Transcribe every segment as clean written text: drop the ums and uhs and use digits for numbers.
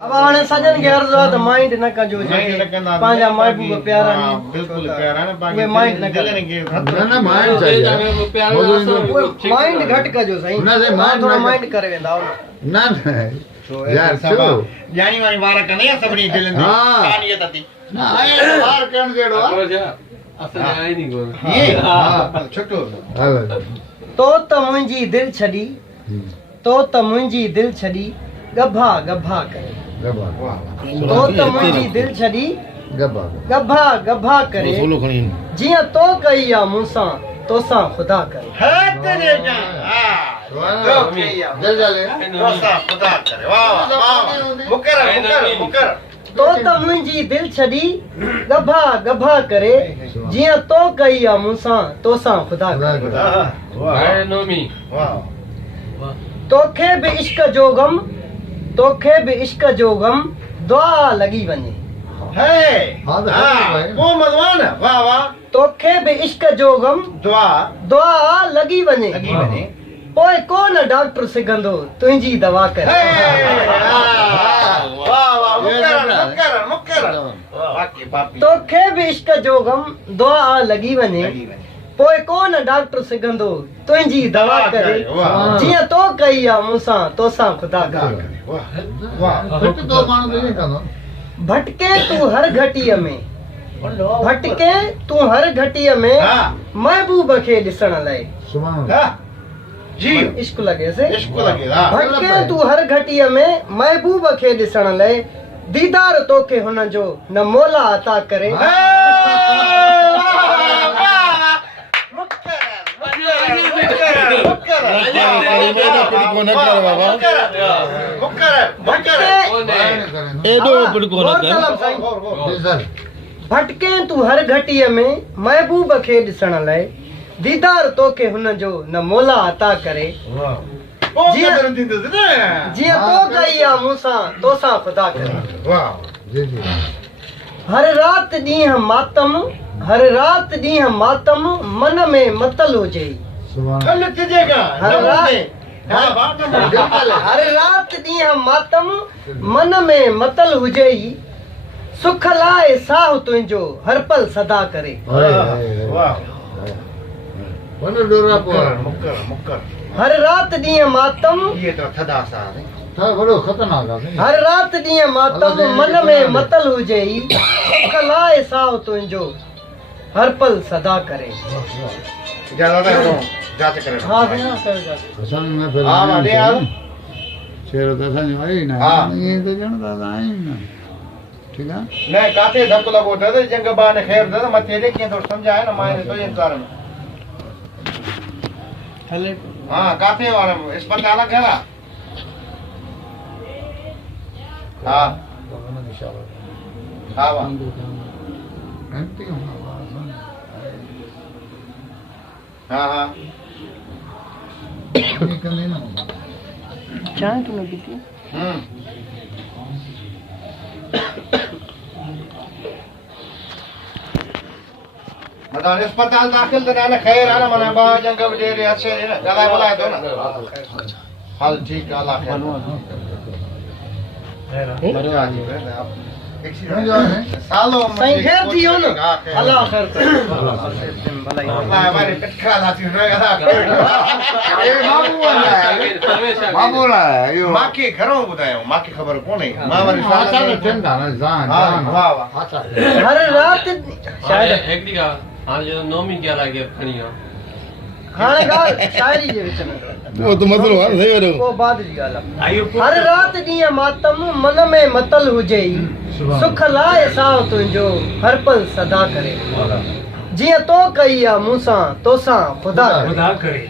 अब हाणे सजन खे अर्ज़ु आहे त माइंड न कजो पंहिंजा महबूब प्यारा बिल्कुल प्यारा न उहे माइंड न कजो माइंड घटि कजो साईं थोरो माइंड करे वेंदा जानी वारी वार कंदे सभनी दिलनि जी कानियत थी ना आए बार कण जेड़ो असल आई नहीं को ये छुटो तो त मुंहिंजी दिलि छॾी तो त मुंहिंजी दिलि छॾी गभा गभा करे तो त मुंहिंजी दिलि छॾी गभा गभा करे जीअं तो कई आहे मूंसां तोसां ख़ुदा करे है तेरे जान दिल जले तोसा खुदा करे वाह वाह मुकर मुकर तो त मुंहिंजी दिलि छॾी गभा गभा करे जीअं तो कई आहे मूंसां तोसां ख़ुदा करे वाह नोमी वाह तोखे बि इश्क जो गम तोखे बि इश्क जो गम दुआ लॻी वञे है हां वो मदवान वाह वाह तोखे बि इश्क जो गम दुआ दुआ लॻी वञे लगी बने पोइ कोन डॉक्टर सिघंदो तुंहिंजी दवा करे वाह वाह मुकर मुकर बाकी पापी तोखे बि इश्क जो गम दुआ लॻी वञे लगी बने पोइ कोन डॉक्टर सिघंदो तुंहिंजी दवा करे जीअं तो कई आहे मूंसां तोसां ख़ुदा करे वाह वाह तो मानो दे कंदो भटके तूं हर घटीअ में भटके तूं हर घटीअ में हां महबूब खे ॾिसण लाइ सुभान हां जी इश्क लॻेसि इश्क लगे हां भटके तूं हर घटीअ में महबूब खे ॾिसण लाइ दीदार तोखे हुन जो न मौला अता करे भटके तूं हर घटीअ में महबूब खे ॾिसण लाइ दीदार तोखे हुन जो न मौला अता करे जीअं तो कई आहे मूंसां तोसां ख़ुदा करे जी जी हर रात ॾींहं मातम हर रात ॾींहं मातम मन में मतल हुजे सुभान कल तुझेगा हर रात ॾींहं मातम मन में मतल हुजे ई सुख लाइ साह तुंहिंजो हर पल सदा करे वाह वन डोरा पर मुकर मुकर हर रात ॾींहं मातम ये तो थदा सा है था बड़ो खतरनाक है हर रात ॾींहं मातम मन में मतल हुजे ई सुख लाइ साह तुंहिंजो हर पल सदा करे ज्यादा तो जांच करे हाँ भेण कयो जांच। असल में फिर हां वाडे यार शेर तो सा आई ना हाँ। ये तो जनता आई ना ठीक है मैं काथे धक लगो था जंग बा ने खैर था मथे दे के तो समझाए ना मायने तो इंतजार में हले हां काथे वाला अस्पताल घेरा हां हां वाह हां हां चाय तुमने पीती मतलब अस्पताल दाखिल तो ना खैर है ना मना बा जंग दे रे अच्छे ना गला बुलाए दो ना हाल ठीक अल्लाह खैर सालों साईं खैर थी हो न अल्लाह खैर करे अल्लाह हमारे कटका लाती है ए बाबू वाला यो मां के घरों बुधायो मां के खबर कोने मां वाली अच्छा तो ठंडा ना जान वाह वाह हर रात शायद एक दी का हां जो नोमी क्या लागे खणी हाणे ॻाल्हि शाइरी जे विच में वो तो मसलो है सही वारो को बाद जी ॻाल्हि हर रात ॾींहं मातम मन में मतल हुजे ई सुख लाइ साह तुंहिंजो हर पल सदा करे जीअं तो कई आहे मूंसां तोसां ख़ुदा करे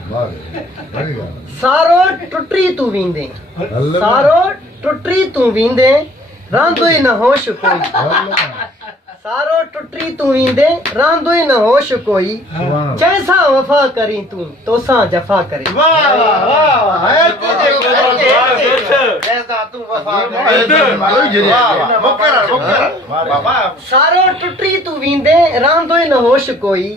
सारो टुटी तूं वेंदे सारो टुटी तूं वेंदे रांदो ई न होश कोई सारो टुटी तूं वेंदे रांदो ई न होश कोई जंहिंसां वफ़ा करी तूं तोसां जफ़ा करे वाह वाह वाह है तुझे ऐसा तू वफा मुकर मुकर बाबा सारो टुटी तूं वेंदे रांदो ई न होश कोई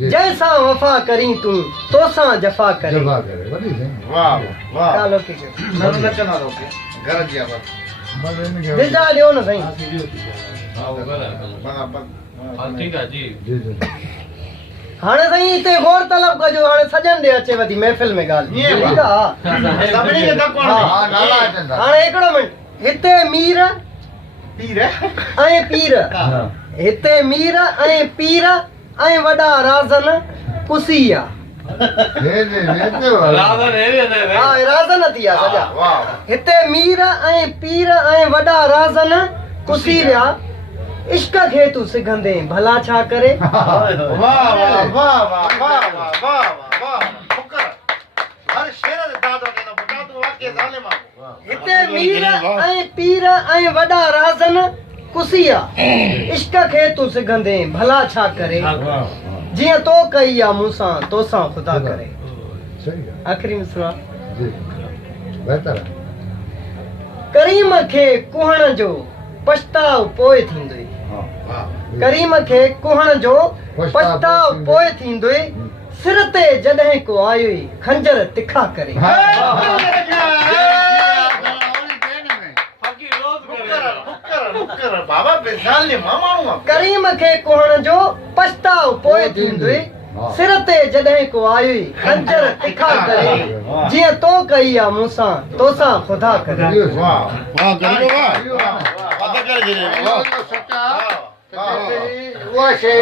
जैसा वफा करी तू तोसा जफा करे जफा करे वडी से वाह वाह कालो की नन नचना रोके घर जी आवाज बस इनके दिल जा ॾियो न साईं। हाँ ठीक है जी। जी जी हाणे साईं हिते गौर तलब कजो, हाणे सजन ॾे अचे वधी महफ़िल में ॻाल्हि ईअं ठीकु आहे? सभिनी खे धको हा। हणो। हाँ नाला अचनि था हाणे हिकिड़ो मिंट, हिते मीर पीर ऐं पीर, हिते मीर ऐं पीर ऐं वॾा राज़न कुसी आहे। हे जे वेते राधा ने भी ने हा राज़न थी आहे सॼा। वाह हिते मीर ऐं पीर ऐं वॾा राज़न कुसी विया, इश्क खे तूं सिघंदे भला छा करे। वाह वाह वाह वाह वाह वाह वाह वाह फुकर हर शेर दे दादो के पुटा तू वाके ज़ालिम आ। हिते मीर ऐं पीर ऐं वॾा राज़न कुसी आहे, इश्क खे तूं सिघंदे भला छा करे। जीअं तो कई आहे मूंसां तोसां ख़ुदा करे। सही है आख़िरी मिसरा। जी बेहतर है करीम खे कुहण जो पछताव पोइ थींदुई। हाँ करीम खे कुहण जो पछताव पोइ थींदुई, सिर ते जॾहिं को आयुई खंजर तिखा करे। फकीर रोज फुकर फुकर फुकर बाबा बेजाल ने मामाणू आ। करीम खे कुहण जो पछताव पोइ थींदुई, सिर ते जॾहिं को आयुई खंजर तिखा करे। जीअं तो कई आहे मूंसां तोसां ख़ुदा करे। वाह वाह करो वाह वाह वाह कर गिरे वाह सच्चा वाह वो शे